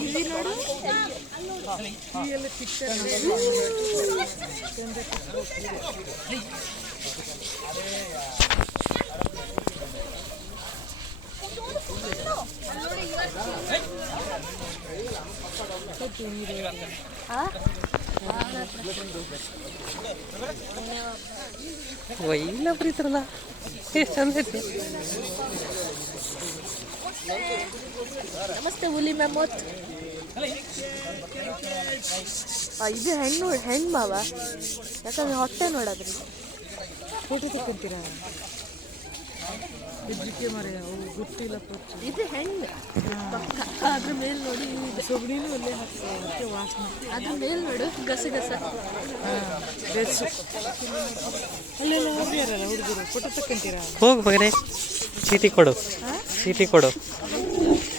ಇಲ್ಲಿ ನೋಡು ಎಲ್ಲ ಒಯ್ಯಿಲ್ಲ ಬರೀತಾರಲ್ಲ ಎಷ್ಟು ಚಂದ ಐತಿ. ನಮಸ್ತೆ ಹುಲಿ ಮೆಮೋತ್. ಇದು ಹೆಣ್ಣು ಮಾವ, ಯಾಕಂದ್ರೆ ಹೊಟ್ಟೆ ನೋಡದ್ರಿ. ಫೋಟೋ ತಕ್ಕೊಂತೀರಾ? ಗೊತ್ತಿಲ್ಲ. ಇದು ಹೆಣ್ಣು, ಅದ್ರ ಮೇಲೆ ನೋಡಿ ಸೊಗಡಿನೂ ಅಲ್ಲೇ ಹಾಕಿ ವಾಸನೆ. ಅದ್ರ ಮೇಲೆ ನೋಡು ಗಸ ಡ್ರೆಸ್ಸು ಅಲ್ಲೆಲ್ಲ ಹೋಗ್ಯಾರಲ್ಲ ಹುಡುಗರು. ಫೋಟೋ ತಕ್ಕೊಂತೀರಾ? ಹೋಗಿ ಮಗನೇ, ಚೀಟಿ ಕೊಡು.